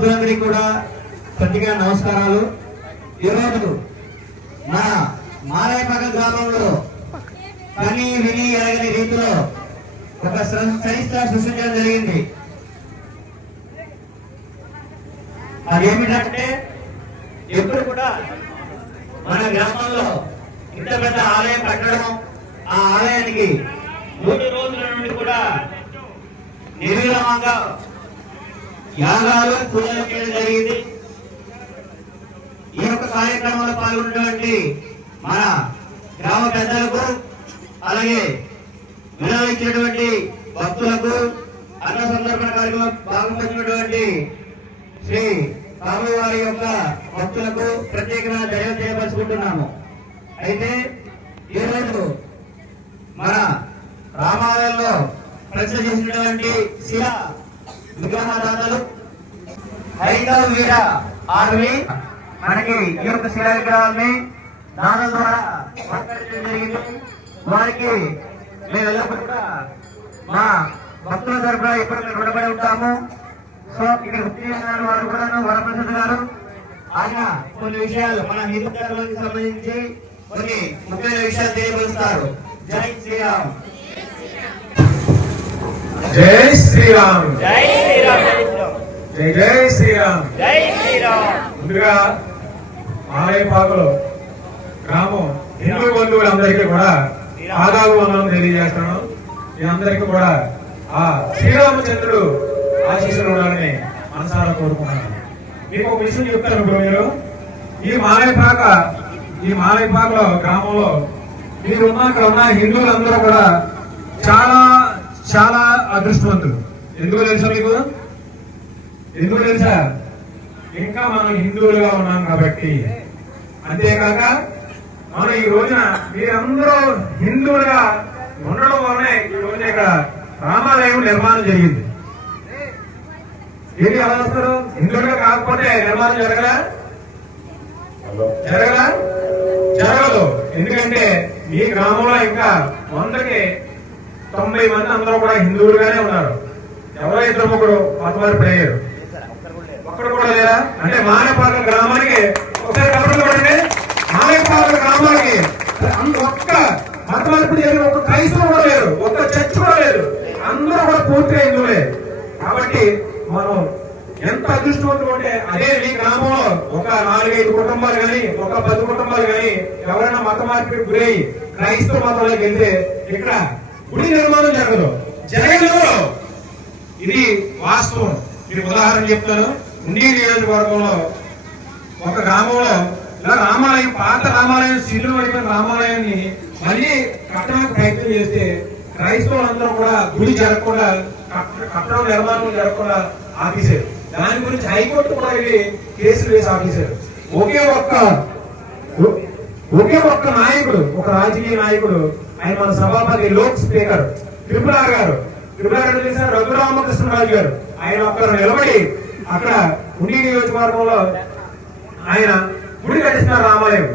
భక్తులందరికీ కూడా ప్రత్యేక నమస్కారాలు. ఈరోజు మన మారాయపాక గ్రామంలో కని విని ఎరగని రీతిలో ఒక సంస్థ సృష్టించడం జరిగింది. అదేమిటంటే ఎప్పుడు కూడా మన గ్రామంలో ఇంత పెద్ద ఆలయం కట్టడం, ఆ ఆలయానికి 3 రోజుల నుండి కూడా నిర్విరామంగా యాగాలు పూజలు చేయడం జరిగింది. ఈ యొక్క కార్యక్రమంలో పాల్గొన్నటువంటి మన గ్రామ పెద్దలకు, అలాగే వినియోగించినటువంటి భక్తులకు, అన్న సందర్భన కార్యక్రమంలో భాగంగా శ్రీ రాముల వారి యొక్క భక్తులకు ప్రత్యేకంగా ధన్యవాదాలు తెలియపరుచుకుంటున్నాము. అయితే ఈరోజు మన రామాలయంలో ప్రతిష్ఠ చేసినటువంటి శిల విగ్రహదాతలు హైందవ వీర ఆర్మీ మనకి ఈ యొక్క శిలా విగ్రహాన్ని దానం ద్వారా సత్కరించడం జరిగింది. వారికి మేము ఎల్లప్పుడూ కూడా మా భక్తుల తరఫున ఎప్పుడు మేము రుణపడి ఉంటాము. సో ఇక్కడ వారు కూడా వరప్రసాద్ గారు ఆయన కొన్ని విషయాలు మన హిందూ ధర్మానికి సంబంధించి కొన్ని ముఖ్యమైన విషయాలు తెలియపరుస్తారు. జై శ్రీరామ్. జై శ్రీరామ్. జై శ్రీరామ్. జై జై శ్రీరామ్. జై శ్రీరామ్. ముందుగా మారాయపాకలో గ్రామం హిందూ బంధువులందరికీ కూడా ఆదాబు వందనం తెలియజేస్తాను. మీ అందరికీ కూడా ఆ శ్రీరామచంద్రుడు ఆశీస్సులు ఉండాలని మనసారా కోరుకున్నాను. మీకు ఒక విషయం చెప్తాను. ఇప్పుడు మీరు ఈ మారాయపాకలో గ్రామంలో అక్కడ ఉన్న హిందువులందరూ కూడా చాలా చాలా అదృష్టవంతులు. ఎందుకు తెలుసా మీకు? ఎందుకు తెలుసా? ఇంకా మనం హిందువులుగా ఉన్నాం కాబట్టి. అంతేకాక మనం ఈ రోజున మీరందరూ హిందువులుగా ఉండడం వల్లనే ఈ రోజున ఇక్కడ రామాలయం నిర్మాణం జరిగింది. ఏంటి అలా వస్తారు? హిందువులుగా కాకపోతే నిర్మాణం జరగదా? జరగదు. ఎందుకంటే ఈ గ్రామంలో ఇంకా 100కి 90 మంది అందరూ కూడా హిందువులుగానే ఉన్నారు. ఎవరో ఇద్దరు ముగ్గురు మతమార్పు అయ్యారు. ఒక్కడు కూడా లేరా? అంటే మారాయపాక గ్రామానికి ఒకసారి కబుర్లు పడండి. మారాయపాక గ్రామానికి ఒక్క మతమార్పు లేరు, ఒక్క క్రైస్తవం కూడా లేరు, ఒక్క చర్చ్ కూడా లేదు. అందరూ కూడా పూర్తిగా హిందువులే. కాబట్టి మనం ఎంత అదృష్టవంతులు అంటే అదే ఈ గ్రామంలో ఒక 4-5 కుటుంబాలు కానీ, ఒక 10 కుటుంబాలు కానీ ఎవరైనా మత మార్పిడికి గురై క్రైస్తవ మతంలోకి వెళ్తే ఇక్కడ గుడి నిర్మాణం జరగదు. ఇది వాస్తవం. మీకు ఉదాహరణ చెప్తాను. ఉండి నియోజకవర్గంలో ఒక గ్రామంలో ఇలా రామాలయం, పాత రామాలయం, శిల్లు పడిపోయిన రామాలయాన్ని మళ్ళీ కట్టడానికి ప్రయత్నం చేస్తే క్రైస్తవులందరూ కూడా గుడి జరగకుండా, కట్టడం నిర్మాణం జరగకుండా ఆపేశారు. దాని గురించి హైకోర్టు కూడా వెళ్ళి కేసులు వేసి ఆపేశారు. ఒకే ఒక్క నాయకుడు, ఒక రాజకీయ నాయకుడు, ఆయన మన సభాపతి లోక్ స్పీకర్ త్రిపుర గారు చేశారు, రఘురామకృష్ణరాజు గారు. ఆయన ఒక్కరు నిలబడి అక్కడ ఉండి నియోజకవర్గంలో ఆయన గుడి కట్టిస్తున్నారు రామాలయం.